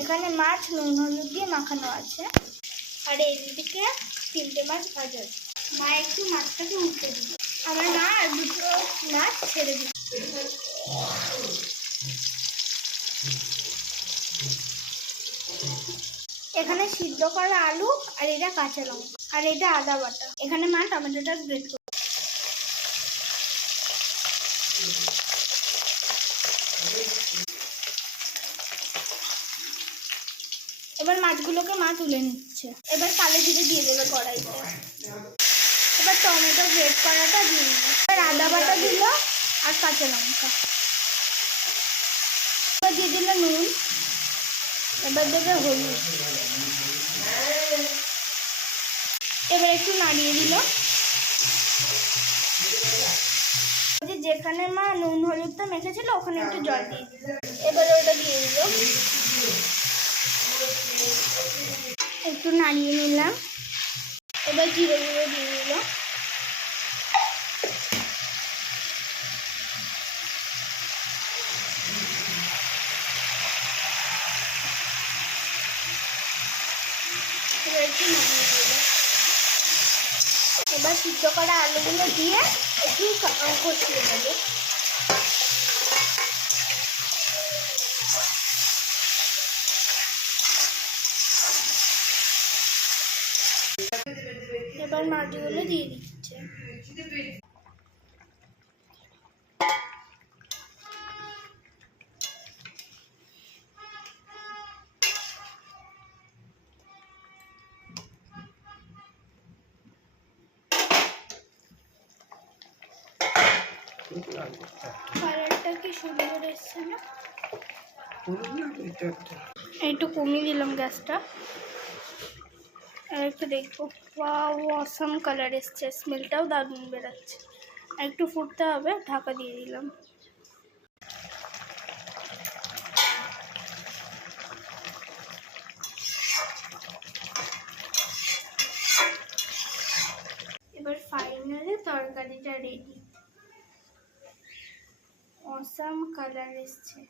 এখানে মাছ নুন হলুদ দিয়ে মাখানো আছে, আর এইদিকে 3টে মাছ ভাজা আছে। মা একটু মাছটাকে উল্টে দিল, আমার মা আর 2টো মাছ ছেড়ে দিল। এখানে সিদ্ধ করা আলু, আর এটা কাঁচা লঙ্কা, আর এটা আদা বাটা। এখানে মা টমেটোটা গ্রেট করে। এবার মাছগুলোকে মা তুলে নিচ্ছে। এবার কালো জিরে দিয়ে দেবে কড়াইতে। এবার টমেটো গ্রেট করাটা দিয়ে দিল, এবার আদা বাটা দিল আর কাঁচা লঙ্কা। এবার দিয়ে দিল নুন, এবার দেবে হলুদ, এবার একটু নাড়িয়ে দিল। যেখানে মা নুন হলুদটা মেখেছিল ওখানে একটু জল দিয়ে দিল। এবার ওটা দিয়ে দিল, একটু নাড়িয়ে নিলাম। এবার জিরে গুঁড়ো দিয়ে দিল, এবার একটু নাড়িয়ে দিল। এবার সিদ্ধ করা আলুগুলো দিয়ে একটু কষিয়ে নেবে। এবার মাছগুলো দিয়ে দিচ্ছে। কালারটা কি সুন্দর এসছে না? একটু কমিয়ে দিলাম গ্যাসটা, আর একটু দেখবো। ওয়াও, অসাম কালার এসছে, স্মেলটাও দারুণ বেরোচ্ছে। আর একটু ফুটতে হবে, ঢাকা দিয়ে দিলাম। এবার ফাইনালি তরকারিটা রেডি। অসাম কালার এসছে।